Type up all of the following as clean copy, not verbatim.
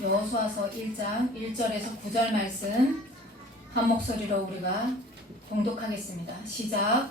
여호수아서 1장 1절에서 9절 말씀 한 목소리로 우리가 봉독하겠습니다. 시작.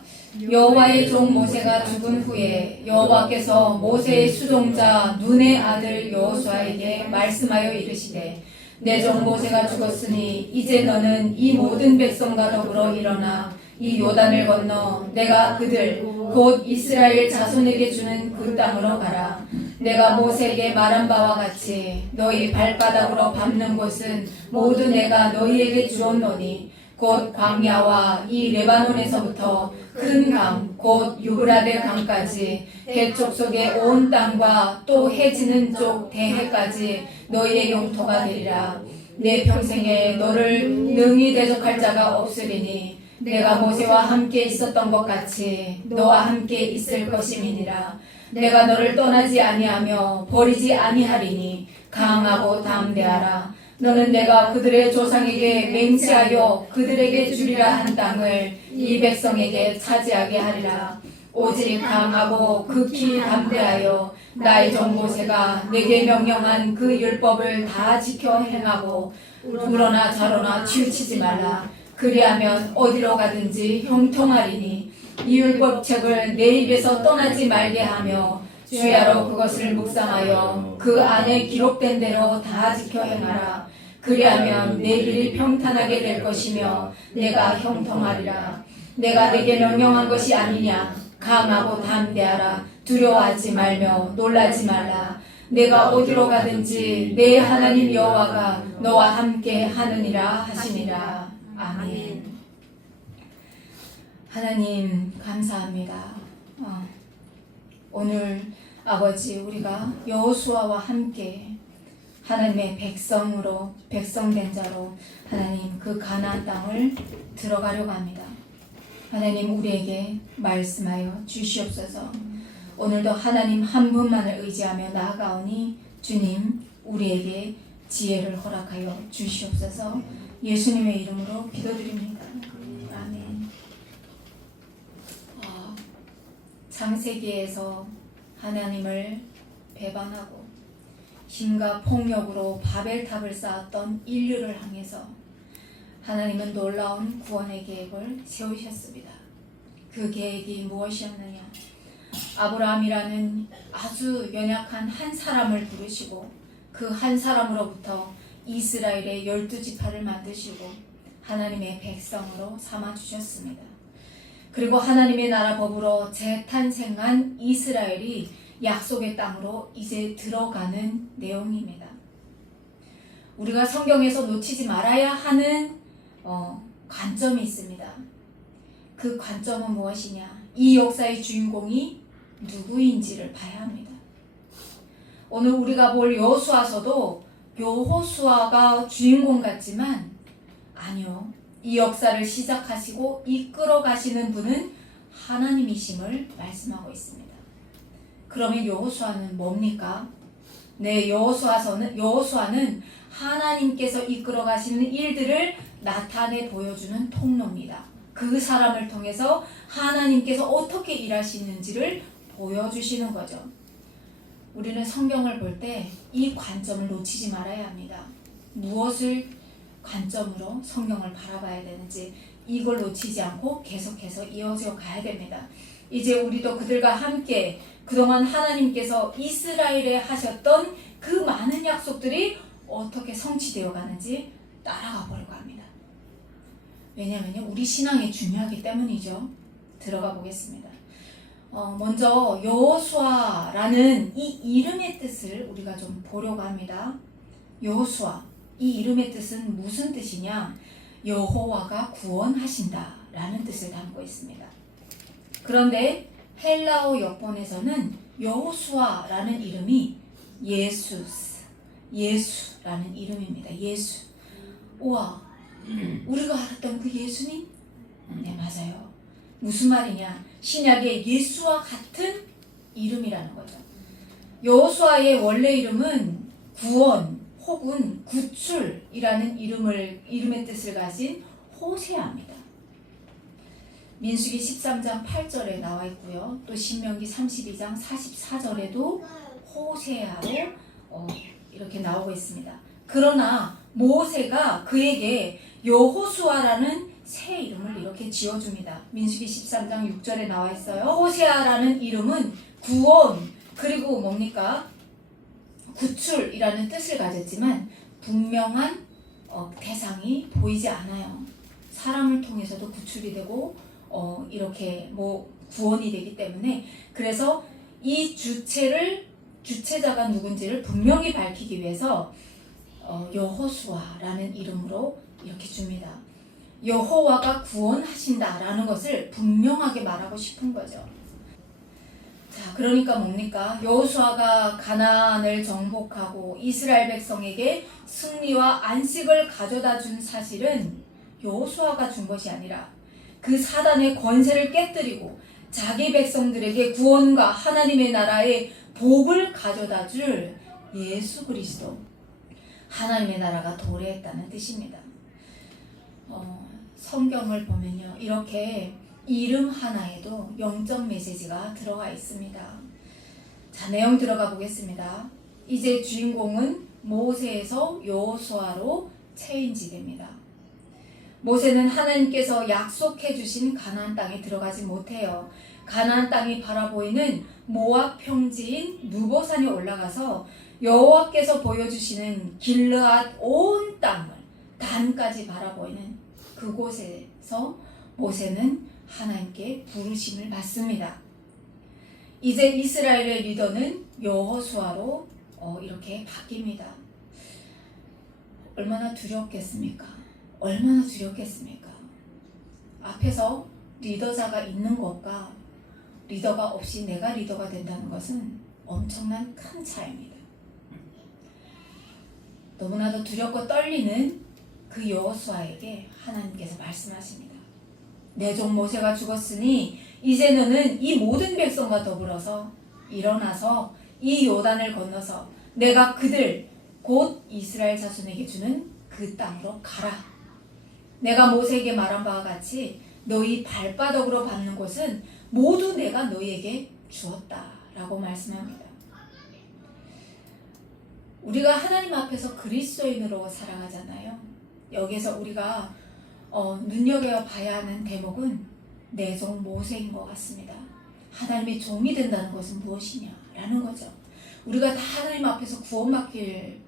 여호와의 종 모세가 죽은 후에 여호와께서 모세의 수종자 눈의 아들 여호수아에게 말씀하여 이르시되 내 종 모세가 죽었으니 이제 너는 이 모든 백성과 더불어 일어나 이 요단을 건너 내가 그들 곧 이스라엘 자손에게 주는 그 땅으로 가라. 내가 모세에게 말한 바와 같이 너희 발바닥으로 밟는 곳은 모두 내가 너희에게 주었노니 곧 광야와 이 레바논에서부터 큰 강 곧 유브라데 강까지 해쪽 속의 온 땅과 또 해지는 쪽 대해까지 너희의 영토가 되리라. 내 평생에 너를 능히 대적할 자가 없으리니 내가 모세와 함께 있었던 것 같이 너와 함께 있을 것임이니라. 내가 너를 떠나지 아니하며 버리지 아니하리니 강하고 담대하라. 너는 내가 그들의 조상에게 맹세하여 그들에게 주리라 한 땅을 이 백성에게 차지하게 하리라. 오직 강하고 극히 담대하여 나의 종 모세가 내게 명령한 그 율법을 다 지켜 행하고 우러나 좌로나 치우치지 말라. 그리하면 어디로 가든지 형통하리니 이 율법책을 내 입에서 떠나지 말게 하며 주야로 그것을 묵상하여 그 안에 기록된 대로 다 지켜 행하라. 그리하면 내 길이 평탄하게 될 것이며 내가 형통하리라. 내가 내게 명령한 것이 아니냐. 강하고 담대하라. 두려워하지 말며 놀라지 말라. 내가 어디로 가든지 내 하나님 여호와가 너와 함께 하느니라 하시니라. 아멘. 하나님 감사합니다. 오늘 아버지 우리가 여호수아와 함께 하나님의 백성된 자로 하나님 그 가나안 땅을 들어가려고 합니다. 하나님 우리에게 말씀하여 주시옵소서. 오늘도 하나님 한 분만을 의지하며 나아가오니 주님 우리에게 지혜를 허락하여 주시옵소서. 예수님의 이름으로 기도드립니다. 아멘. 창세기에서 하나님을 배반하고 힘과 폭력으로 바벨탑을 쌓았던 인류를 향해서 하나님은 놀라운 구원의 계획을 세우셨습니다. 그 계획이 무엇이었느냐? 아브라함이라는 아주 연약한 한 사람을 부르시고 그 한 사람으로부터 이스라엘의 12지파를 만드시고 하나님의 백성으로 삼아주셨습니다. 그리고 하나님의 나라 법으로 재탄생한 이스라엘이 약속의 땅으로 이제 들어가는 내용입니다. 우리가 성경에서 놓치지 말아야 하는 관점이 있습니다. 그 관점은 무엇이냐? 이 역사의 주인공이 누구인지를 봐야 합니다. 오늘 우리가 볼 여호수아서도 여호수아가 주인공 같지만 아니요. 이 역사를 시작하시고 이끌어 가시는 분은 하나님이심을 말씀하고 있습니다. 그러면 여호수아는 뭡니까? 네, 여호수아는 하나님께서 이끌어 가시는 일들을 나타내 보여주는 통로입니다. 그 사람을 통해서 하나님께서 어떻게 일하시는지를 보여주시는 거죠. 우리는 성경을 볼 때 이 관점을 놓치지 말아야 합니다. 무엇을 관점으로 성경을 바라봐야 되는지 이걸 놓치지 않고 계속해서 이어져 가야 됩니다. 이제 우리도 그들과 함께 그동안 하나님께서 이스라엘에 하셨던 그 많은 약속들이 어떻게 성취되어 가는지 따라가 보려고 합니다. 왜냐하면 우리 신앙이 중요하기 때문이죠. 들어가 보겠습니다. 먼저 여호수아라는 이 이름의 뜻을 우리가 좀 보려고 합니다. 여호수아, 이 이름의 뜻은 무슨 뜻이냐? 여호와가 구원하신다 라는 뜻을 담고 있습니다. 그런데 헬라어 역본에서는 여호수아라는 이름이 예수라는 이름입니다. 예수. 우와, 우리가 알았던 그 예수님? 네, 맞아요. 무슨 말이냐? 신약의 예수와 같은 이름이라는 거죠. 여호수아의 원래 이름은 구원 혹은 구출이라는 이름의 뜻을 가진 호세아입니다. 민수기 13장 8절에 나와 있고요. 또 신명기 32장 44절에도 호세아로 이렇게 나오고 있습니다. 그러나 모세가 그에게 여호수아라는 새 이름을 이렇게 지어줍니다. 민수기 13장 6절에 나와 있어요. 호세아라는 이름은 구원 그리고 뭡니까? 구출이라는 뜻을 가졌지만 분명한 대상이 보이지 않아요. 사람을 통해서도 구출이 되고 이렇게 구원이 되기 때문에 그래서 이 주체자가 누군지를 분명히 밝히기 위해서 여호수아라는 이름으로 이렇게 줍니다. 여호와가 구원하신다라는 것을 분명하게 말하고 싶은 거죠. 자, 그러니까 뭡니까? 여호수아가 가나안을 정복하고 이스라엘 백성에게 승리와 안식을 가져다 준 사실은 여호수아가 준 것이 아니라 그 사단의 권세를 깨뜨리고 자기 백성들에게 구원과 하나님의 나라의 복을 가져다 줄 예수 그리스도, 하나님의 나라가 도래했다는 뜻입니다. 성경을 보면요, 이렇게 이름 하나에도 영적 메시지가 들어가 있습니다. 자, 내용 들어가 보겠습니다. 이제 주인공은 모세에서 여호수아로 체인지됩니다. 모세는 하나님께서 약속해 주신 가나안 땅에 들어가지 못해요. 가나안 땅이 바라보이는 모압 평지인 누보산에 올라가서 여호와께서 보여주시는 길르앗 온 땅을 단까지 바라보이는 그곳에서 모세는 하나님께 부르심을 받습니다. 이제 이스라엘의 리더는 여호수아로 이렇게 바뀝니다. 얼마나 두렵겠습니까? 얼마나 두렵겠습니까? 앞에서 리더자가 있는 것과 리더가 없이 내가 리더가 된다는 것은 엄청난 큰 차이입니다. 너무나도 두렵고 떨리는 그 여호수아에게 하나님께서 말씀하십니다. 내 종 모세가 죽었으니 이제 너는 이 모든 백성과 더불어서 일어나서 이 요단을 건너서 내가 그들 곧 이스라엘 자손에게 주는 그 땅으로 가라. 내가 모세에게 말한 바와 같이 너희 발바닥으로 밟는 곳은 모두 내가 너희에게 주었다 라고 말씀합니다. 우리가 하나님 앞에서 그리스도인으로 살아가잖아요. 여기서 우리가 눈여겨봐야 하는 대목은 내 종 모세인 것 같습니다. 하나님의 종이 된다는 것은 무엇이냐라는 거죠. 우리가 다 하나님 앞에서 구원받길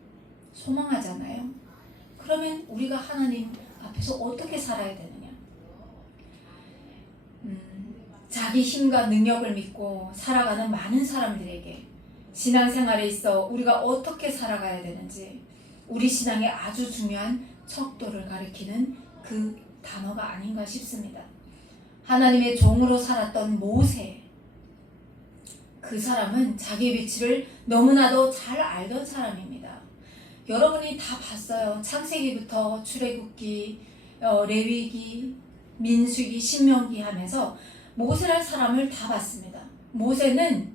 소망하잖아요. 그러면 우리가 하나님 앞에서 어떻게 살아야 되느냐? 자기 힘과 능력을 믿고 살아가는 많은 사람들에게 신앙생활에 있어 우리가 어떻게 살아가야 되는지 우리 신앙의 아주 중요한 척도를 가리키는 그 단어가 아닌가 싶습니다. 하나님의 종으로 살았던 모세, 그 사람은 자기 위치를 너무나도 잘 알던 사람입니다. 여러분이 다 봤어요. 창세기부터 출애굽기, 레위기, 민수기, 신명기 하면서 모세라는 사람을 다 봤습니다. 모세는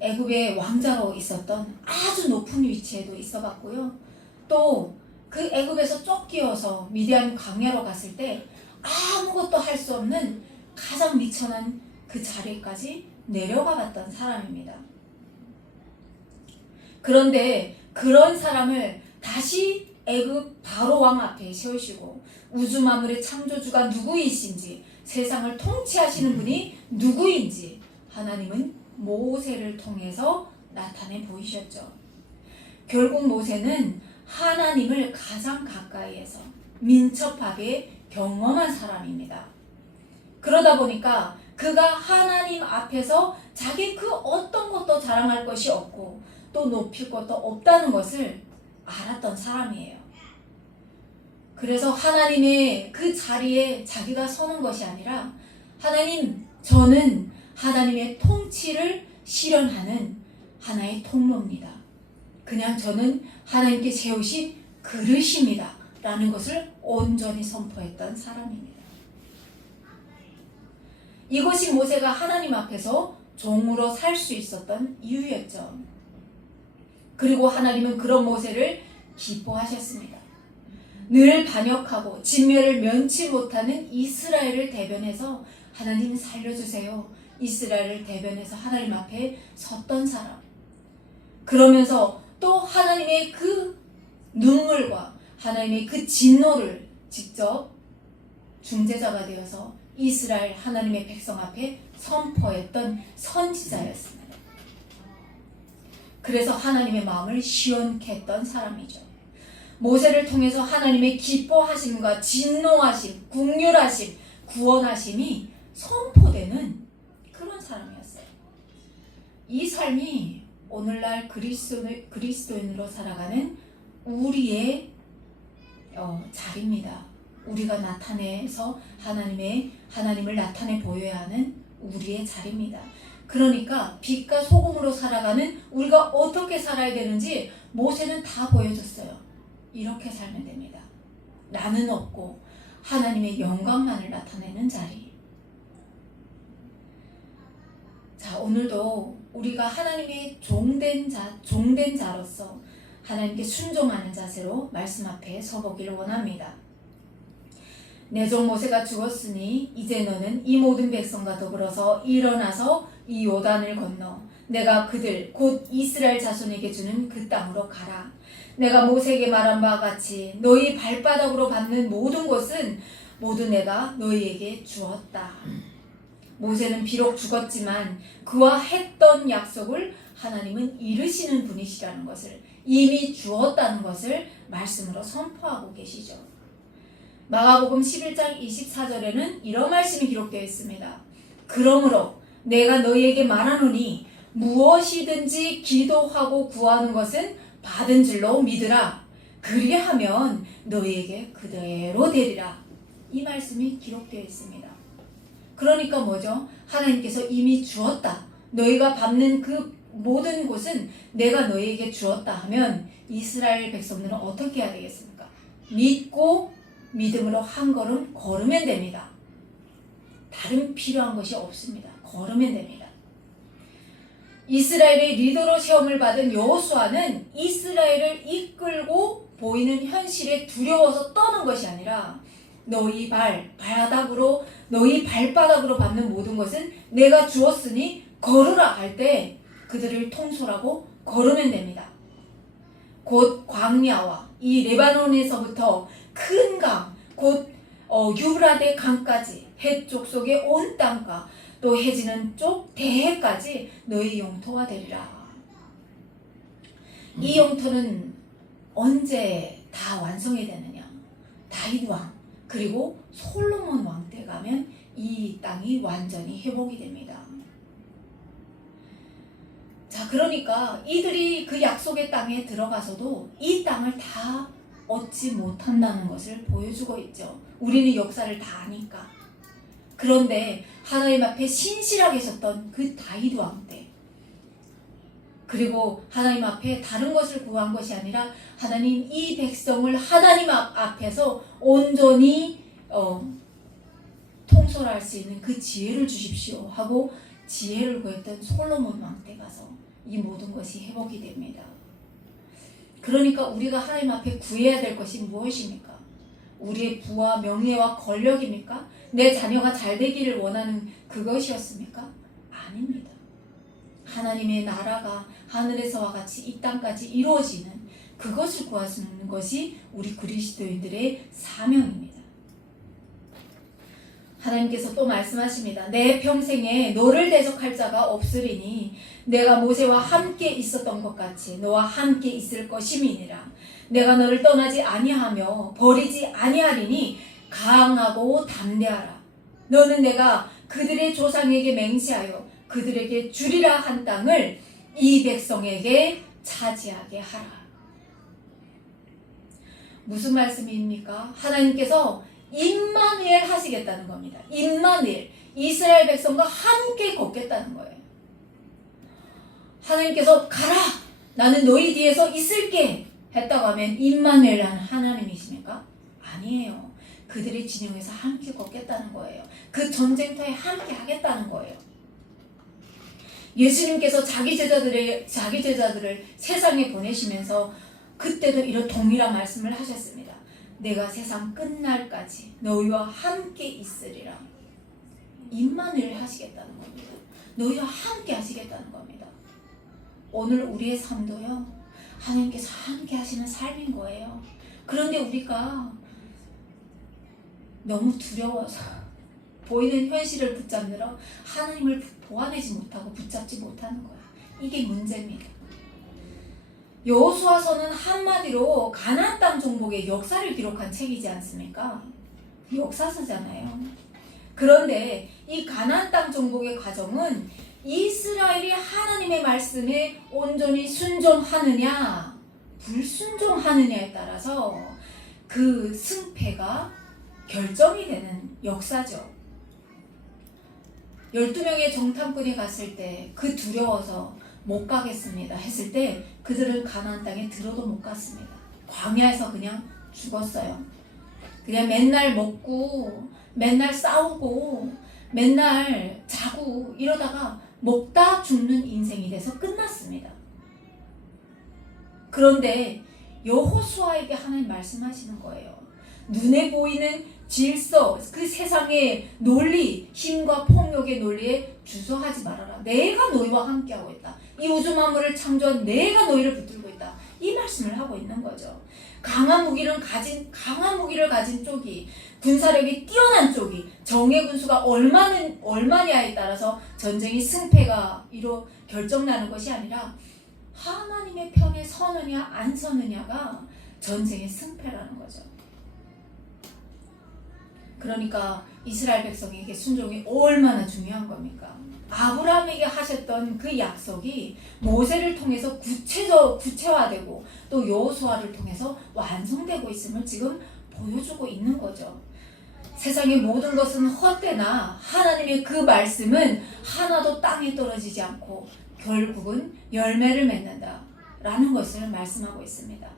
애굽의 왕자로 있었던 아주 높은 위치에도 있어 봤고요. 또 그 애굽에서 쫓기어서 미디안 광야로 갔을 때 아무것도 할 수 없는 가장 미천한 그 자리까지 내려가 봤던 사람입니다. 그런데 그런 사람을 다시 애굽 바로 왕 앞에 세우시고 우주 만물의 창조주가 누구이신지 세상을 통치하시는 분이 누구인지 하나님은 모세를 통해서 나타내 보이셨죠. 결국 모세는 하나님을 가장 가까이에서 민첩하게 경험한 사람입니다. 그러다 보니까 그가 하나님 앞에서 자기 그 어떤 것도 자랑할 것이 없고 또 높일 것도 없다는 것을 알았던 사람이에요. 그래서 하나님의 그 자리에 자기가 서는 것이 아니라 하나님, 저는 하나님의 통치를 실현하는 하나의 통로입니다. 그냥 저는 하나님께 세우신 그릇입니다. 라는 것을 온전히 선포했던 사람입니다. 이것이 모세가 하나님 앞에서 종으로 살 수 있었던 이유였죠. 그리고 하나님은 그런 모세를 기뻐하셨습니다. 늘 반역하고 진멸을 면치 못하는 이스라엘을 대변해서 하나님 살려주세요. 이스라엘을 대변해서 하나님 앞에 섰던 사람. 그러면서 또 하나님의 그 눈물과 하나님의 그 진노를 직접 중재자가 되어서 이스라엘 하나님의 백성 앞에 선포했던 선지자였습니다. 그래서 하나님의 마음을 시원케 했던 사람이죠. 모세를 통해서 하나님의 기뻐하심과 진노하심, 긍휼하심, 구원하심이 선포되는 그런 사람이었어요. 이 삶이 오늘날 그리스도인으로 살아가는 우리의 자리입니다. 우리가 나타내서 하나님을 나타내 보여야 하는 우리의 자리입니다. 그러니까 빛과 소금으로 살아가는 우리가 어떻게 살아야 되는지 모세는 다 보여줬어요. 이렇게 살면 됩니다. 나는 없고 하나님의 영광만을 나타내는 자리. 자, 오늘도 우리가 하나님의 종된 자로서 하나님께 순종하는 자세로 말씀 앞에 서보기를 원합니다. 내 종 모세가 죽었으니 이제 너는 이 모든 백성과 더불어서 일어나서 이 요단을 건너 내가 그들 곧 이스라엘 자손에게 주는 그 땅으로 가라. 내가 모세에게 말한 바와 같이 너희 발바닥으로 밟는 모든 곳은 모두 내가 너희에게 주었다. 모세는 비록 죽었지만 그와 했던 약속을 하나님은 이루시는 분이시라는 것을 이미 주었다는 것을 말씀으로 선포하고 계시죠. 마가복음 11장 24절에는 이런 말씀이 기록되어 있습니다. 그러므로 내가 너희에게 말하노니 무엇이든지 기도하고 구하는 것은 받은 줄로 믿으라. 그리하면 너희에게 그대로 되리라. 이 말씀이 기록되어 있습니다. 그러니까 뭐죠? 하나님께서 이미 주었다. 너희가 밟는 그 모든 곳은 내가 너희에게 주었다 하면 이스라엘 백성들은 어떻게 해야 되겠습니까? 믿고 믿음으로 한 걸음 걸으면 됩니다. 다른 필요한 것이 없습니다. 걸으면 됩니다. 이스라엘의 리더로 시험을 받은 여호수아는 이스라엘을 이끌고 보이는 현실에 두려워서 떠는 것이 아니라 너희 발바닥으로 밟는 모든 것은 내가 주었으니 걸으라 할 때 그들을 통솔하고 걸으면 됩니다. 곧 광야와 이 레바논에서부터 큰 강, 곧 유브라데 강까지 해쪽 속의 온 땅과 또 해지는 쪽 대해까지 너희 영토가 되리라. 이 영토는 언제 다 완성이 되느냐? 다윗 왕 그리고 솔로몬 왕 때 가면 이 땅이 완전히 회복이 됩니다. 자, 그러니까 이들이 그 약속의 땅에 들어가서도 이 땅을 다 얻지 못한다는 것을 보여주고 있죠. 우리는 역사를 다 아니까. 그런데 하나님 앞에 신실하게 섰던 그 다윗 왕 때, 그리고 하나님 앞에 다른 것을 구한 것이 아니라 하나님 이 백성을 하나님 앞에서 온전히 통솔할 수 있는 그 지혜를 주십시오 하고 지혜를 구했던 솔로몬 왕 때 가서 이 모든 것이 회복이 됩니다. 그러니까 우리가 하나님 앞에 구해야 될 것이 무엇입니까? 우리의 부와 명예와 권력입니까? 내 자녀가 잘 되기를 원하는 그것이었습니까? 아닙니다. 하나님의 나라가 하늘에서와 같이 이 땅까지 이루어지는 그것을 구하시는 것이 우리 그리스도인들의 사명입니다. 하나님께서 또 말씀하십니다. 내 평생에 너를 대적할 자가 없으리니 내가 모세와 함께 있었던 것 같이 너와 함께 있을 것임이니라. 내가 너를 떠나지 아니하며 버리지 아니하리니 강하고 담대하라. 너는 내가 그들의 조상에게 맹세하여 그들에게 주리라 한 땅을 이 백성에게 차지하게 하라. 무슨 말씀입니까? 하나님께서 임마누엘 하시겠다는 겁니다. 임마누엘, 이스라엘 백성과 함께 걷겠다는 거예요. 하나님께서 가라! 나는 너희 뒤에서 있을게! 했다고 하면 임마누엘은 하나님이십니까? 아니에요. 그들의 진영에서 함께 걷겠다는 거예요. 그 전쟁터에 함께 하겠다는 거예요. 예수님께서 자기 제자들을 세상에 보내시면서 그때도 이런 동일한 말씀을 하셨습니다. 내가 세상 끝날까지 너희와 함께 있으리라. 임마누엘 하시겠다는 겁니다. 너희와 함께 하시겠다는 겁니다. 오늘 우리의 삶도요, 하나님께서 함께 하시는 삶인 거예요. 그런데 우리가 너무 두려워서 보이는 현실을 붙잡느라 하나님을 보완하지 못하고 붙잡지 못하는 거야. 이게 문제입니다. 여호수아서는 한마디로 가나안 땅 정복의 역사를 기록한 책이지 않습니까? 역사서잖아요. 그런데 이 가나안 땅 정복의 과정은 이스라엘이 하나님의 말씀에 온전히 순종하느냐 불순종하느냐에 따라서 그 승패가 결정이 되는 역사죠. 12명의 정탐꾼이 갔을 때 그 두려워서 못 가겠습니다 했을 때 그들은 가나안 땅에 들어도 못 갔습니다. 광야에서 그냥 죽었어요. 그냥 맨날 먹고 맨날 싸우고 맨날 자고 이러다가 먹다 죽는 인생이 돼서 끝났습니다. 그런데 여호수아에게 하나님 말씀하시는 거예요. 눈에 보이는 질서, 그 세상의 논리, 힘과 폭력의 논리에 주저하지 말아라. 내가 너희와 함께하고 있다. 이 우주 만물을 창조한 내가 너희를 붙들고 있다. 이 말씀을 하고 있는 거죠. 강한 무기를 가진 쪽이, 군사력이 뛰어난 쪽이, 정예 군수가 얼마냐에 따라서 전쟁의 승패가 결정나는 것이 아니라 하나님의 편에 서느냐 안 서느냐가 전쟁의 승패라는 거죠. 그러니까 이스라엘 백성에게 순종이 얼마나 중요한 겁니까? 아브라함에게 하셨던 그 약속이 모세를 통해서 구체화되고 또 여호수아를 통해서 완성되고 있음을 지금 보여주고 있는 거죠. 세상의 모든 것은 헛되나 하나님의 그 말씀은 하나도 땅에 떨어지지 않고 결국은 열매를 맺는다 라는 것을 말씀하고 있습니다.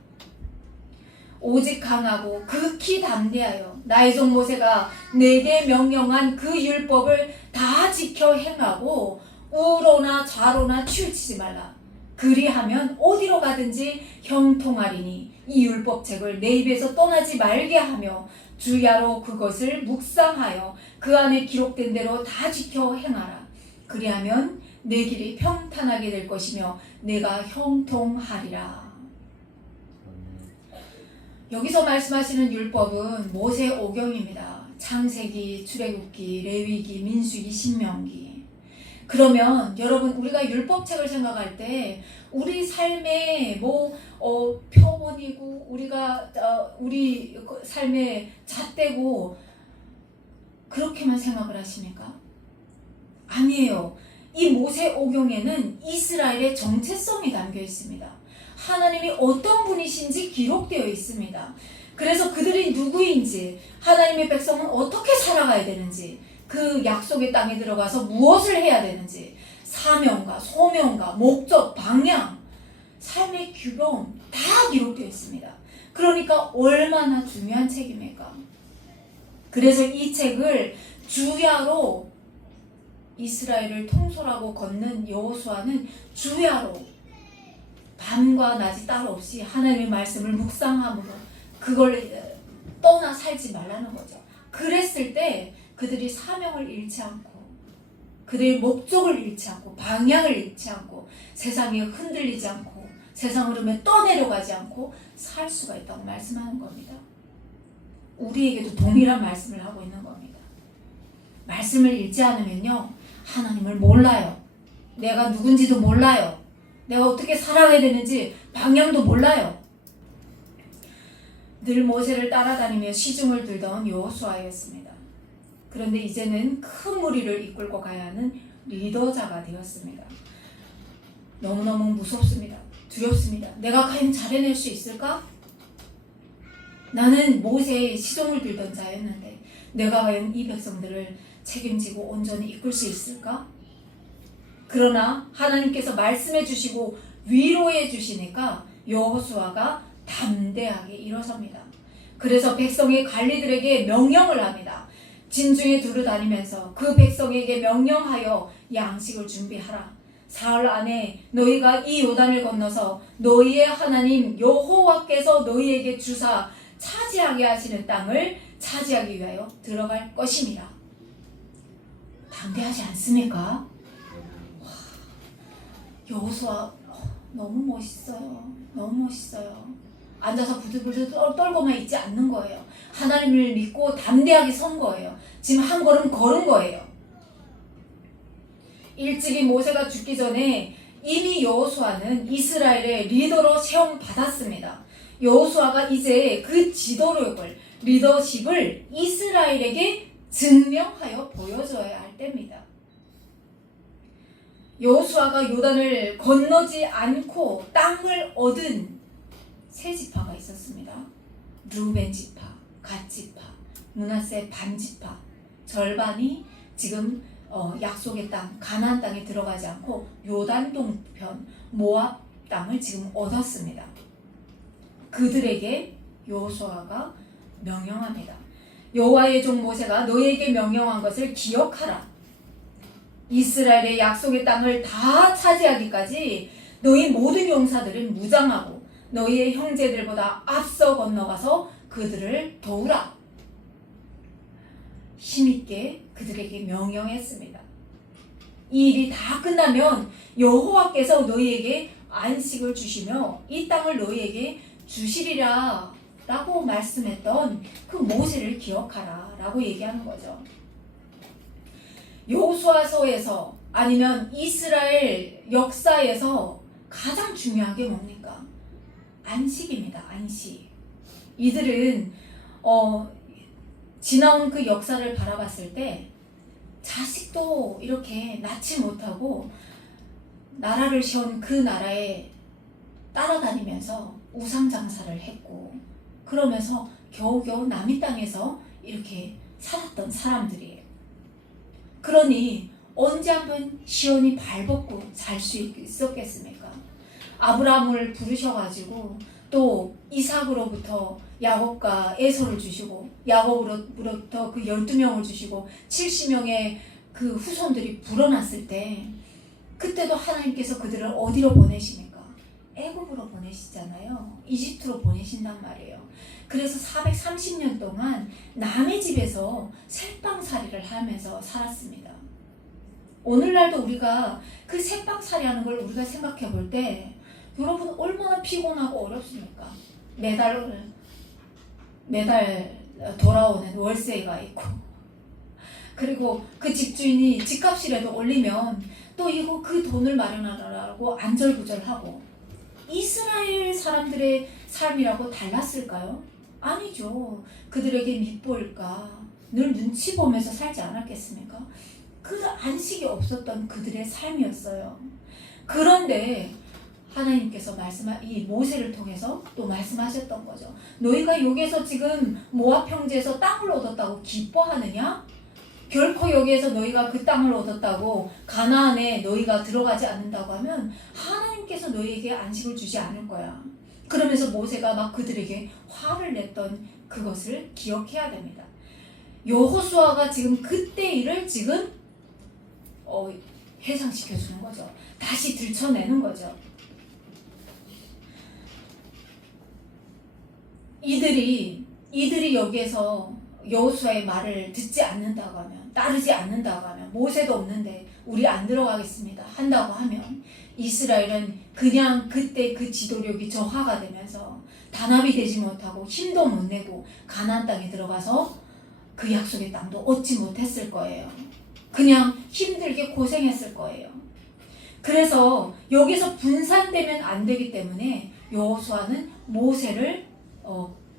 오직 강하고 극히 담대하여 나의 종 모세가 내게 명령한 그 율법을 다 지켜 행하고 우로나 좌로나 치우치지 말라. 그리하면 어디로 가든지 형통하리니 이 율법책을 내 입에서 떠나지 말게 하며 주야로 그것을 묵상하여 그 안에 기록된 대로 다 지켜 행하라. 그리하면 내 길이 평탄하게 될 것이며 내가 형통하리라. 여기서 말씀하시는 율법은 모세 오경입니다. 창세기, 출애굽기, 레위기, 민수기, 신명기. 그러면 여러분 우리가 율법책을 생각할 때 우리 삶의 표본이고 우리 삶의 잣대고 그렇게만 생각을 하십니까? 아니에요. 이 모세 오경에는 이스라엘의 정체성이 담겨 있습니다. 하나님이 어떤 분이신지 기록되어 있습니다. 그래서 그들이 누구인지, 하나님의 백성은 어떻게 살아가야 되는지, 그 약속의 땅에 들어가서 무엇을 해야 되는지, 사명과 소명과 목적, 방향, 삶의 규범 다 기록되어 있습니다. 그러니까 얼마나 중요한 책입니까? 그래서 이 책을 주야로 이스라엘을 통솔하고 걷는 여호수아는 주야로 밤과 낮이 따로 없이 하나님의 말씀을 묵상함으로 그걸 떠나 살지 말라는 거죠. 그랬을 때 그들이 사명을 잃지 않고 그들의 목적을 잃지 않고 방향을 잃지 않고 세상에 흔들리지 않고 세상 흐름에 떠내려가지 않고 살 수가 있다고 말씀하는 겁니다. 우리에게도 동일한 말씀을 하고 있는 겁니다. 말씀을 읽지 않으면요 하나님을 몰라요. 내가 누군지도 몰라요. 내가 어떻게 살아가야 되는지 방향도 몰라요. 늘 모세를 따라다니며 시중을 들던 여호수아였습니다. 그런데 이제는 큰 무리를 이끌고 가야 하는 리더자가 되었습니다. 너무너무 무섭습니다. 두렵습니다. 내가 과연 잘해낼 수 있을까? 나는 모세의 시종을 들던 자였는데 내가 과연 이 백성들을 책임지고 온전히 이끌 수 있을까? 그러나 하나님께서 말씀해 주시고 위로해 주시니까 여호수아가 담대하게 일어섭니다. 그래서 백성의 관리들에게 명령을 합니다. 진중에 두루 다니면서 그 백성에게 명령하여 양식을 준비하라. 사흘 안에 너희가 이 요단을 건너서 너희의 하나님 여호와께서 너희에게 주사 차지하게 하시는 땅을 차지하기 위하여 들어갈 것입니다. 담대하지 않습니까? 여호수아 너무 멋있어요. 너무 멋있어요. 앉아서 부들부들 떨고만 있지 않는 거예요. 하나님을 믿고 담대하게 선 거예요. 지금 한 걸음 걸은 거예요. 일찍이 모세가 죽기 전에 이미 여호수아는 이스라엘의 리더로 채용받았습니다. 여호수아가 이제 그 지도력을, 리더십을 이스라엘에게 증명하여 보여줘야 할 때입니다. 여호수아가 요단을 건너지 않고 땅을 얻은 세 지파가 있었습니다. 르우벤 지파, 갓 지파, 므낫세 반 지파, 절반이 지금 약속의 땅, 가나안 땅에 들어가지 않고 요단 동편 모압 땅을 지금 얻었습니다. 그들에게 여호수아가 명령합니다. 여호와의 종 모세가 너희에게 명령한 것을 기억하라. 이스라엘의 약속의 땅을 다 차지하기까지 너희 모든 용사들은 무장하고 너희의 형제들보다 앞서 건너가서 그들을 도우라. 힘있게 그들에게 명령했습니다. 이 일이 다 끝나면 여호와께서 너희에게 안식을 주시며 이 땅을 너희에게 주시리라 라고 말씀했던 그 모세를 기억하라 라고 얘기하는 거죠. 여호수아서에서 아니면 이스라엘 역사에서 가장 중요한 게 뭡니까? 안식입니다. 안식. 이들은 지나온 그 역사를 바라봤을 때 자식도 이렇게 낳지 못하고 나라를 세운 그 나라에 따라다니면서 우상장사를 했고 그러면서 겨우겨우 남의 땅에서 이렇게 살았던 사람들이에요. 그러니 언제 한번 시온이 발벗고 살 수 있었겠습니까? 아브라함을 부르셔가지고 또 이삭으로부터 야곱과 에서를 주시고 야곱으로부터 그 12명을 주시고 70명의 그 후손들이 불어났을 때 그때도 하나님께서 그들을 어디로 보내십니까? 애굽으로 보내시잖아요. 이집트로 보내신단 말이에요. 그래서 430년 동안 남의 집에서 새빵살이를 하면서 살았습니다. 오늘날도 우리가 그 새빵살이 하는 걸 우리가 생각해 볼 때 여러분 얼마나 피곤하고 어렵습니까? 매달 돌아오는 월세가 있고 그리고 그 집주인이 집값이라도 올리면 또 이거 그 돈을 마련하라고 안절부절하고 이스라엘 사람들의 삶이라고 달랐을까요? 아니죠. 그들에게 밉보일까 늘 눈치 보면서 살지 않았겠습니까? 그 안식이 없었던 그들의 삶이었어요. 그런데 하나님께서 이 모세를 통해서 또 말씀하셨던 거죠. 너희가 여기에서 지금 모압 평지에서 땅을 얻었다고 기뻐하느냐? 결코 여기에서 너희가 그 땅을 얻었다고 가나안에 너희가 들어가지 않는다고 하면 하나님께서 너희에게 안식을 주지 않을 거야. 그러면서 모세가 막 그들에게 화를 냈던 그것을 기억해야 됩니다. 여호수아가 지금 그때 일을 지금 회상시켜주는 거죠. 다시 들춰내는 거죠. 이들이 여기에서 여호수아의 말을 듣지 않는다고 하면 따르지 않는다고 하면 모세도 없는데 우리 안 들어가겠습니다 한다고 하면 이스라엘은 그냥 그때 그 지도력이 저하가 되면서 단합이 되지 못하고 힘도 못 내고 가나안 땅에 들어가서 그 약속의 땅도 얻지 못했을 거예요. 그냥 힘들게 고생했을 거예요. 그래서 여기서 분산되면 안 되기 때문에 여호수아는 모세를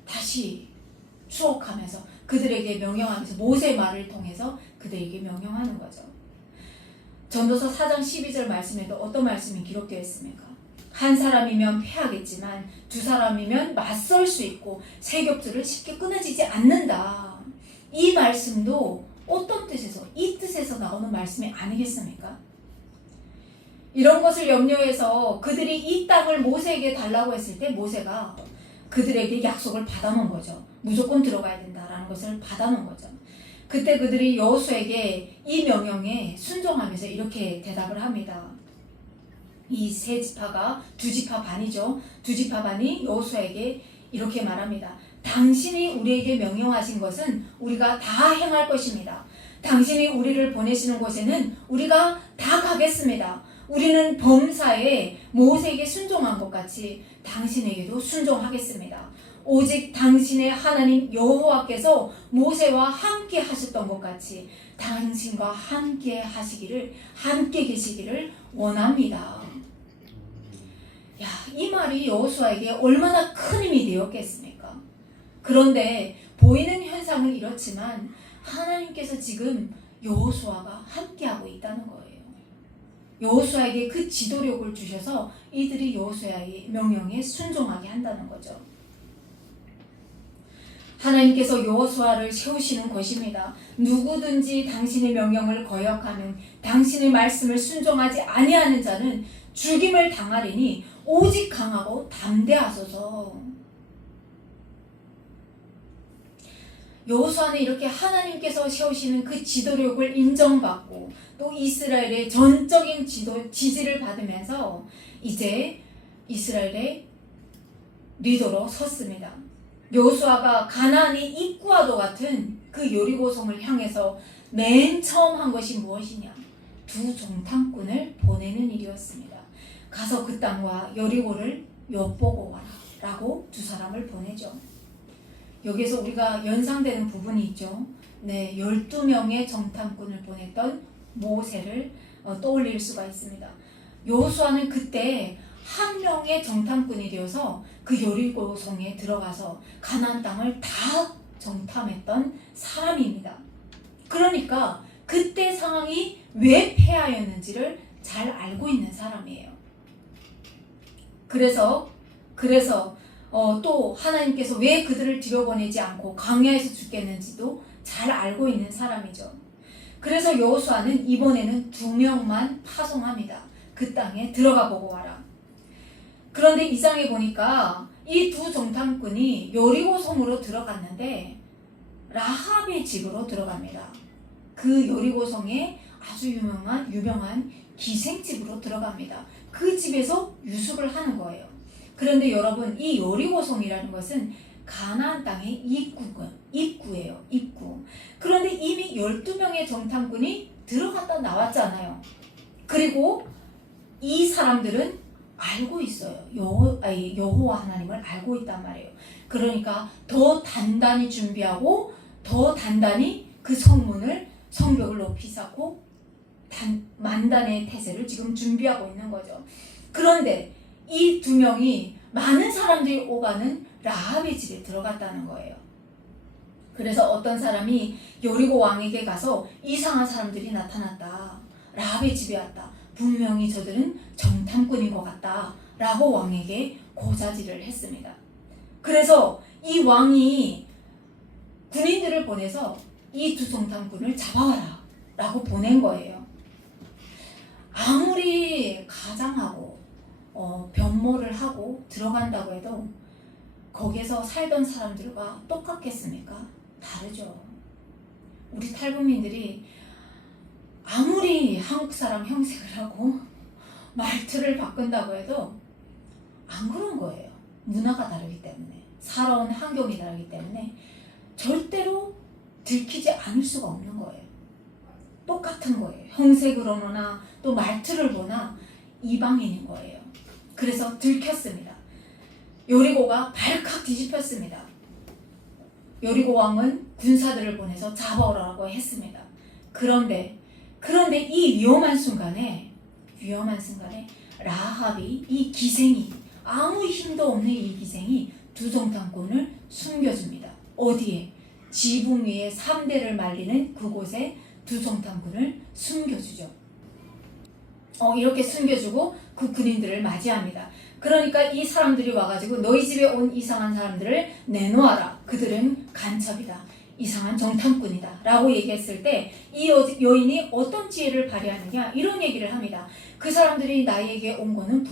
다시 추억하면서 그들에게 명령하면서 모세의 말을 통해서 그들에게 명령하는 거죠. 전도서 4장 12절 말씀에도 어떤 말씀이 기록되어 있습니까? 한 사람이면 패하겠지만 두 사람이면 맞설 수 있고 세 겹줄을 쉽게 끊어지지 않는다. 이 말씀도 어떤 뜻에서? 이 뜻에서 나오는 말씀이 아니겠습니까? 이런 것을 염려해서 그들이 이 땅을 모세에게 달라고 했을 때 모세가 그들에게 약속을 받아놓은 거죠. 무조건 들어가야 된다라는 것을 받아놓은 거죠. 그때 그들이 여호수아에게 이 명령에 순종하면서 이렇게 대답을 합니다. 이 세 지파가 두 지파 반이죠. 두 지파 반이 여호수아에게 이렇게 말합니다. 당신이 우리에게 명령하신 것은 우리가 다 행할 것입니다. 당신이 우리를 보내시는 곳에는 우리가 다 가겠습니다. 우리는 범사에 모세에게 순종한 것 같이 당신에게도 순종하겠습니다. 오직 당신의 하나님 여호와께서 모세와 함께 하셨던 것 같이 당신과 함께 계시기를 원합니다. 야, 이 말이 여호수아에게 얼마나 큰 힘이 되었겠습니까? 그런데 보이는 현상은 이렇지만 하나님께서 지금 여호수아가 함께하고 있다는 거예요. 여호수아에게 그 지도력을 주셔서 이들이 여호수아의 명령에 순종하게 한다는 거죠. 하나님께서 여호수아를 세우시는 것입니다. 누구든지 당신의 명령을 거역하는 당신의 말씀을 순종하지 아니하는 자는 죽임을 당하리니 오직 강하고 담대하소서. 여호수아는 이렇게 하나님께서 세우시는 그 지도력을 인정받고 또 이스라엘의 전적인 지지를 받으면서 이제 이스라엘의 리더로 섰습니다. 여호수아가 가나안의 입구와도 같은 그 여리고성을 향해서 맨 처음 한 것이 무엇이냐? 두 정탐꾼을 보내는 일이었습니다. 가서 그 땅과 여리고를 엿보고 와라 라고 두 사람을 보내죠. 여기서 우리가 연상되는 부분이 있죠. 네, 12명의 정탐꾼을 보냈던 모세를 떠올릴 수가 있습니다. 여호수아는 그때 한 명의 정탐꾼이 되어서 그 여리고성에 들어가서 가나안 땅을 다 정탐했던 사람입니다. 그러니까 그때 상황이 왜 패하였는지를 잘 알고 있는 사람이에요. 그래서 또 하나님께서 왜 그들을 들여보내지 않고 광야에서 죽겠는지도 잘 알고 있는 사람이죠. 그래서 여호수아는 이번에는 2명만 파송합니다. 그 땅에 들어가 보고 와라. 그런데 이 장에 보니까 이 두 정탐꾼이 여리고성으로 들어갔는데 라합의 집으로 들어갑니다. 그 여리고성에 아주 유명한 기생집으로 들어갑니다. 그 집에서 유숙을 하는 거예요. 그런데 여러분, 이 여리고성이라는 것은 가나안 땅의 입구예요. 입구. 그런데 이미 12명의 정탐꾼이 들어갔다 나왔잖아요. 그리고 이 사람들은 알고 있어요. 여호와 하나님을 알고 있단 말이에요. 그러니까 더 단단히 준비하고 더 단단히 그 성벽을 높이 쌓고 만단의 태세를 지금 준비하고 있는 거죠. 그런데 이 2명이 많은 사람들이 오가는 라합의 집에 들어갔다는 거예요. 그래서 어떤 사람이 여리고 왕에게 가서 이상한 사람들이 나타났다. 라합의 집에 왔다. 분명히 저들은 정탐꾼인 것 같다. 라고 왕에게 고자질을 했습니다. 그래서 이 왕이 군인들을 보내서 이 두 정탐꾼을 잡아와라. 라고 보낸 거예요. 아무리 가장하고 변모를 하고 들어간다고 해도 거기에서 살던 사람들과 똑같겠습니까? 다르죠. 우리 탈북민들이 아무리 한국 사람 형색을 하고 말투를 바꾼다고 해도 안 그런 거예요. 문화가 다르기 때문에, 살아온 환경이 다르기 때문에 절대로 들키지 않을 수가 없는 거예요. 똑같은 거예요. 형색으로 보나 또 말투를 보나 이방인인 거예요. 그래서 들켰습니다. 여리고가 발칵 뒤집혔습니다. 여리고 왕은 군사들을 보내서 잡아오라고 했습니다. 그런데 이 위험한 순간에 라합이, 이 기생이, 아무 힘도 없는 이 기생이 두 정탐꾼을 숨겨줍니다. 어디에? 지붕 위에 3대를 말리는 그곳에 두 정탐꾼을 숨겨주죠. 이렇게 숨겨주고 그 군인들을 맞이합니다. 그러니까 이 사람들이 와가지고 너희 집에 온 이상한 사람들을 내놓아라. 그들은 간첩이다. 이상한 정탐꾼이다. 라고 얘기했을 때 이 여인이 어떤 지혜를 발휘하느냐, 이런 얘기를 합니다. 그 사람들이 나에게 온 거는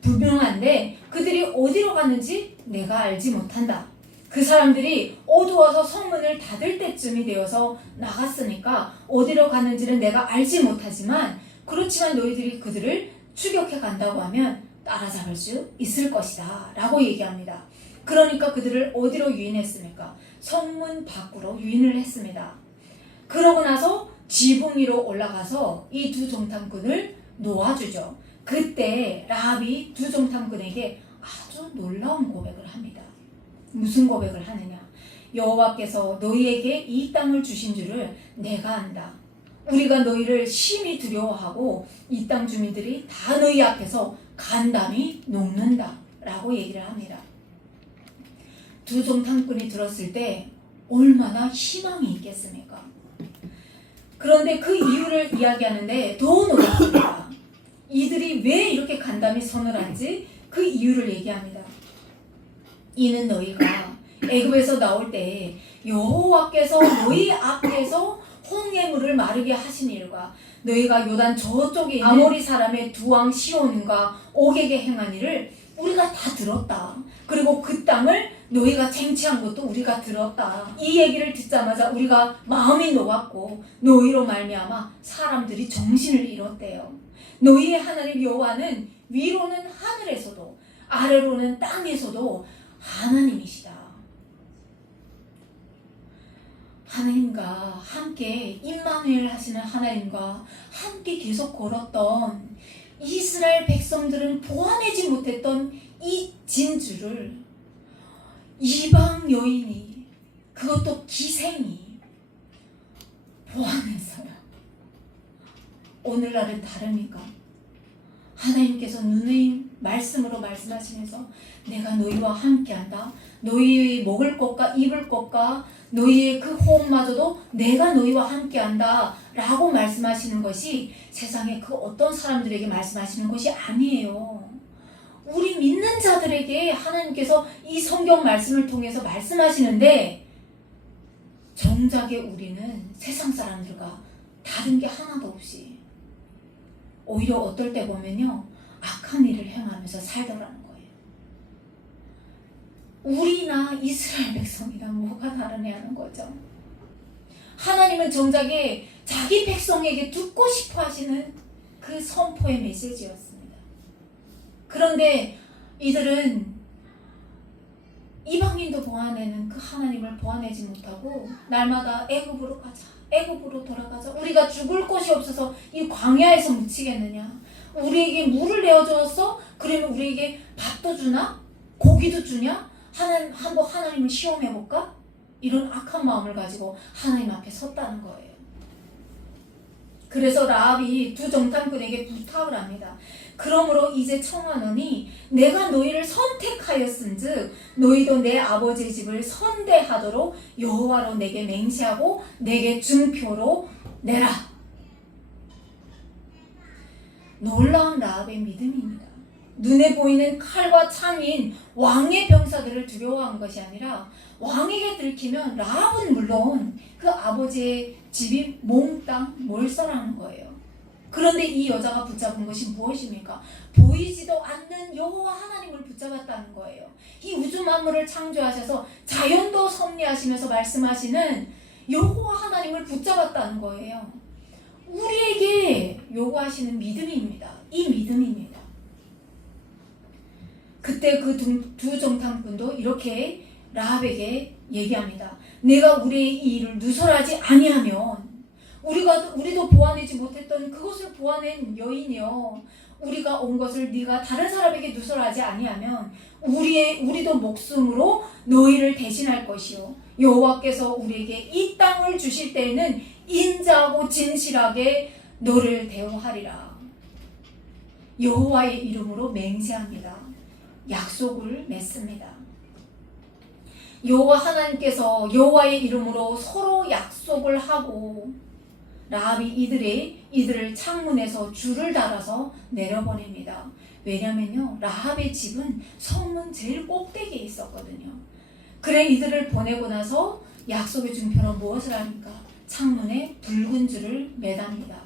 분명한데 그들이 어디로 갔는지 내가 알지 못한다. 그 사람들이 어두워서 성문을 닫을 때쯤이 되어서 나갔으니까 어디로 갔는지는 내가 알지 못하지만, 그렇지만 너희들이 그들을 추격해 간다고 하면 따라잡을 수 있을 것이다. 라고 얘기합니다. 그러니까 그들을 어디로 유인했습니까? 성문 밖으로 유인을 했습니다. 그러고 나서 지붕 위로 올라가서 이 두 정탐꾼을 놓아주죠. 그때 라합이 두 정탐꾼에게 아주 놀라운 고백을 합니다. 무슨 고백을 하느냐? 여호와께서 너희에게 이 땅을 주신 줄을 내가 안다. 우리가 너희를 심히 두려워하고 이 땅 주민들이 다 너희 앞에서 간담이 녹는다 라고 얘기를 합니다. 두 정탐꾼이 들었을 때 얼마나 희망이 있겠습니까? 그런데 그 이유를 이야기하는데 더 놀랍습니다. 이들이 왜 이렇게 간담이 서늘한지 그 이유를 얘기합니다. 이는 너희가 애굽에서 나올 때 여호와께서 너희 앞에서 홍해물을 마르게 하신 일과 너희가 요단 저쪽에 있는 아모리 사람의 두 왕 시온과 옥에게 행한 일을 우리가 다 들었다. 그리고 그 땅을 너희가 쟁취한 것도 우리가 들었다. 이 얘기를 듣자마자 우리가 마음이 녹았고 너희로 말미암아 사람들이 정신을 잃었대요. 너희의 하나님 여호와는 위로는 하늘에서도 아래로는 땅에서도 하나님이시다. 하나님과 함께 임마누엘 하시는 하나님과 함께 계속 걸었던 이스라엘 백성들은 보완하지 못했던 이 진주를 이방 여인이, 그것도 기생이 보완했어요. 오늘날은 다릅니까? 하나님께서 누누이 말씀으로 말씀하시면서 내가 너희와 함께한다. 너희 먹을 것과 입을 것과 너희의 그 호흡마저도 내가 너희와 함께한다 라고 말씀하시는 것이 세상에 그 어떤 사람들에게 말씀하시는 것이 아니에요. 우리 믿는 자들에게 하나님께서 이 성경 말씀을 통해서 말씀하시는데 정작에 우리는 세상 사람들과 다른 게 하나도 없이 오히려 어떨 때 보면요 악한 일을 행하면서 살더라는 거예요. 우리나 이스라엘 백성이랑 뭐가 다르냐는 거죠. 하나님은 정작에 자기 백성에게 듣고 싶어 하시는 그 선포의 메시지였습니다. 그런데 이들은 이방인도 보아내는 그 하나님을 보아내지 못하고 날마다 애굽으로 가자, 애굽으로 돌아가자, 우리가 죽을 곳이 없어서 이 광야에서 묻히겠느냐, 우리에게 물을 내어주었어? 그러면 우리에게 밥도 주나? 고기도 주냐? 한번 하나님을 시험해볼까? 이런 악한 마음을 가지고 하나님 앞에 섰다는 거예요. 그래서 라합이 두 정탐꾼에게 부탁을 합니다. 그러므로 이제 청하노니 내가 너희를 선택하였은즉 너희도 내 아버지의 집을 선대하도록 여호와로 내게 맹세하고 내게 증표로 내라. 놀라운 라합의 믿음입니다. 눈에 보이는 칼과 창인 왕의 병사들을 두려워한 것이 아니라 왕에게 들키면 라합은 물론 그 아버지의 집이 몽땅 몰살하는 거예요. 그런데 이 여자가 붙잡은 것이 무엇입니까? 보이지도 않는 여호와 하나님을 붙잡았다는 거예요. 이 우주 만물을 창조하셔서 자연도 섭리하시면서 말씀하시는 여호와 하나님을 붙잡았다는 거예요. 우리에게 요구하시는 믿음입니다. 이 믿음입니다. 그때 그 두 정탐꾼도 이렇게 라합에게 얘기합니다. 내가 우리의 이 일을 누설하지 아니하면 우리도 보완하지 못했던 그것을 보완한 여인이여, 우리가 온 것을 네가 다른 사람에게 누설하지 아니하면 우리도 목숨으로 너희를 대신할 것이요 여호와께서 우리에게 이 땅을 주실 때에는 인자하고 진실하게 너를 대우하리라. 여호와의 이름으로 맹세합니다. 약속을 맺습니다. 여호와 하나님께서 여호와의 이름으로 서로 약속을 하고 라합이 이들을 창문에서 줄을 달아서 내려보냅니다. 왜냐면요, 라합의 집은 성문 제일 꼭대기에 있었거든요. 그래 이들을 보내고 나서 약속의 증표로 무엇을 합니까? 창문에 붉은 줄을 매답니다.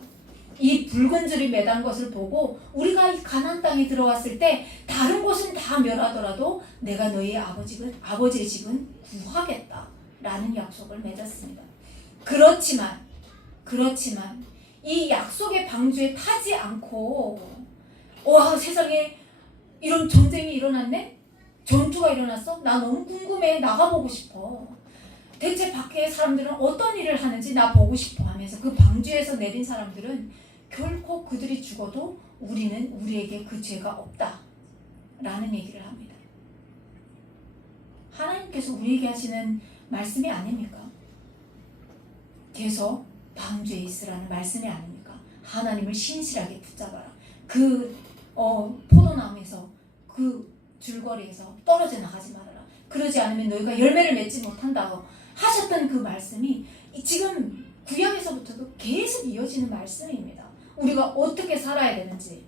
이 붉은 줄이 매단 것을 보고 우리가 이 가나안 땅에 들어왔을 때 다른 곳은 다 멸하더라도 내가 너희 아버지의 집은 구하겠다 라는 약속을 맺었습니다. 그렇지만 이 약속의 방주에 타지 않고 와, 세상에 이런 전쟁이 일어났네? 전투가 일어났어? 나 너무 궁금해. 나가보고 싶어. 대체 밖에 사람들은 어떤 일을 하는지 나 보고 싶어 하면서 그 방주에서 내린 사람들은 결코 그들이 죽어도 우리는 우리에게 그 죄가 없다 라는 얘기를 합니다. 하나님께서 우리에게 하시는 말씀이 아닙니까? 계속 방주에 있으라는 말씀이 아닙니까? 하나님을 신실하게 붙잡아라. 그 포도나무에서 그 줄거리에서 떨어져 나가지 말아라. 그러지 않으면 너희가 열매를 맺지 못한다고 하셨던 그 말씀이 지금 구약에서부터도 계속 이어지는 말씀입니다. 우리가 어떻게 살아야 되는지.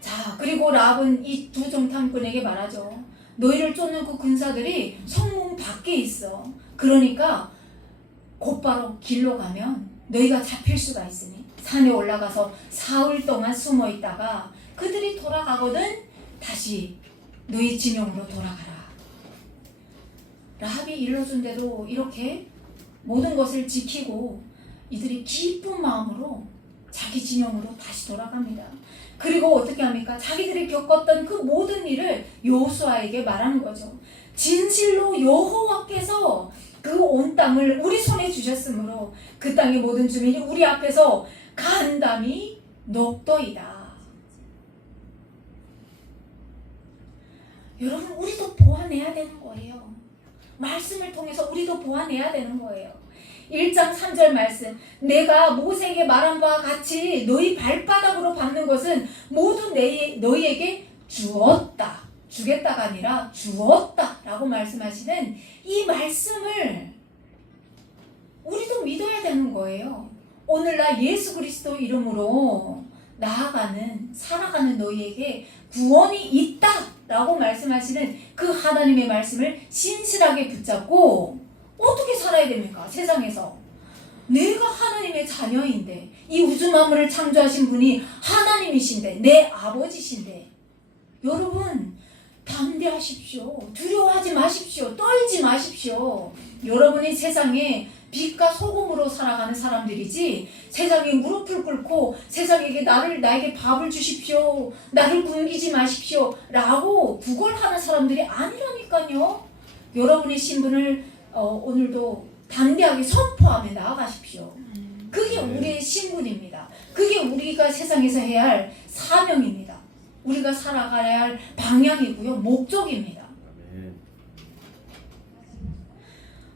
자, 그리고 라합은 이 두 정탐꾼에게 말하죠. 너희를 쫓는 그 군사들이 성문 밖에 있어. 그러니까 곧바로 길로 가면 너희가 잡힐 수가 있으니 산에 올라가서 사흘 동안 숨어 있다가 그들이 돌아가거든 다시 너희 진영으로 돌아가라. 라합이 일러준 대로 이렇게 모든 것을 지키고 이들이 기쁜 마음으로 자기 진영으로 다시 돌아갑니다. 그리고 어떻게 합니까? 자기들이 겪었던 그 모든 일을 여호수아에게 말하는 거죠. 진실로 여호와께서 그 온 땅을 우리 손에 주셨으므로 그 땅의 모든 주민이 우리 앞에서 간담이 녹도이다. 여러분, 우리도 보아내야 되는 거예요. 말씀을 통해서 우리도 보아내야 되는 거예요. 1장 3절 말씀, 내가 모세에게 말한 바와 같이 너희 발바닥으로 밟는 것은 모두 너희에게 주었다. 주겠다가 아니라 주었다 라고 말씀하시는 이 말씀을 우리도 믿어야 되는 거예요. 오늘날 예수 그리스도 이름으로 나아가는 살아가는 너희에게 구원이 있다 라고 말씀하시는 그 하나님의 말씀을 신실하게 붙잡고 어떻게 살아야 됩니까? 세상에서 내가 하나님의 자녀인데 이 우주 만물을 창조하신 분이 하나님이신데 내 아버지신데 여러분 담대하십시오. 두려워하지 마십시오. 떨지 마십시오. 여러분이 세상에 빛과 소금으로 살아가는 사람들이지 세상에 무릎을 꿇고 세상에게 나에게 밥을 주십시오. 나를 굶기지 마십시오. 라고 구걸하는 사람들이 아니라니까요. 여러분의 신분을 오늘도 담대하게 선포하며 나아가십시오. 그게 우리의 신분입니다. 그게 우리가 세상에서 해야 할 사명입니다. 우리가 살아가야 할 방향이고요. 목적입니다.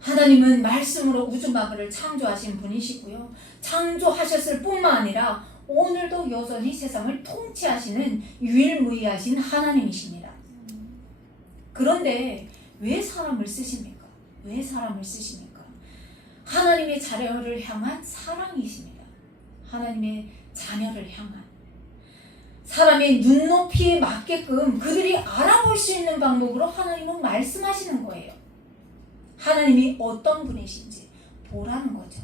하나님은 말씀으로 우주 만물을 창조하신 분이시고요. 창조하셨을 뿐만 아니라 오늘도 여전히 세상을 통치하시는 유일무이하신 하나님이십니다. 그런데 왜 사람을 쓰십니까? 왜 사람을 쓰십니까? 하나님의 자녀를 향한 사랑이십니다. 하나님의 자녀를 향한 사람의 눈높이에 맞게끔 그들이 알아볼 수 있는 방법으로 하나님은 말씀하시는 거예요. 하나님이 어떤 분이신지 보라는 거죠.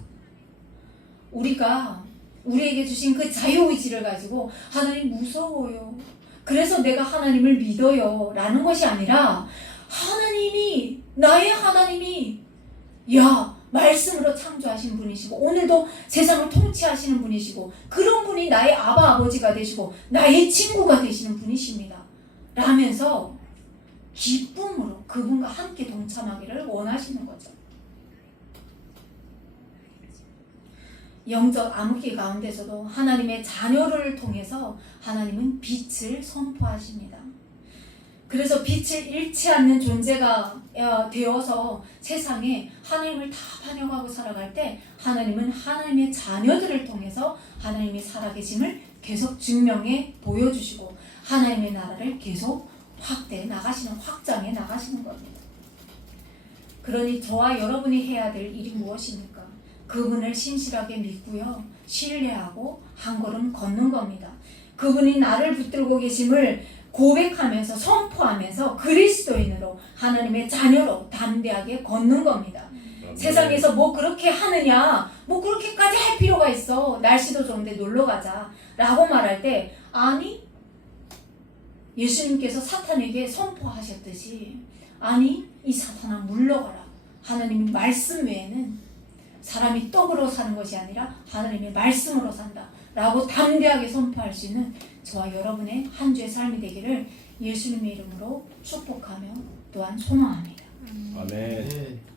우리가 우리에게 주신 그 자유의지를 가지고 하나님 무서워요. 그래서 내가 하나님을 믿어요. 라는 것이 아니라 하나님이 나의 하나님이 말씀으로 창조하신 분이시고 오늘도 세상을 통치하시는 분이시고 그런 분이 나의 아버지가 되시고 나의 친구가 되시는 분이십니다. 라면서 기쁨으로 그분과 함께 동참하기를 원하시는 거죠. 영적 암흑기 가운데서도 하나님의 자녀를 통해서 하나님은 빛을 선포하십니다. 그래서 빛을 잃지 않는 존재가 되어서 세상에 하나님을 다 반영하고 살아갈 때 하나님은 하나님의 자녀들을 통해서 하나님이 살아계심을 계속 증명해 보여주시고 하나님의 나라를 계속 확장해 나가시는 겁니다. 그러니 저와 여러분이 해야 될 일이 무엇입니까? 그분을 신실하게 믿고요. 신뢰하고 한 걸음 걷는 겁니다. 그분이 나를 붙들고 계심을 고백하면서 선포하면서 그리스도인으로 하나님의 자녀로 담대하게 걷는 겁니다. 세상에서 뭐 그렇게 하느냐, 뭐 그렇게까지 할 필요가 있어. 날씨도 좋은데 놀러 가자 라고 말할 때 아니, 예수님께서 사탄에게 선포하셨듯이 아니, 이 사탄아 물러가라. 하나님의 말씀 외에는 사람이 떡으로 사는 것이 아니라 하나님의 말씀으로 산다 라고 담대하게 선포할 수 있는 저와 여러분의 한 주의 삶이 되기를 예수님의 이름으로 축복하며 또한 소망합니다. 아멘.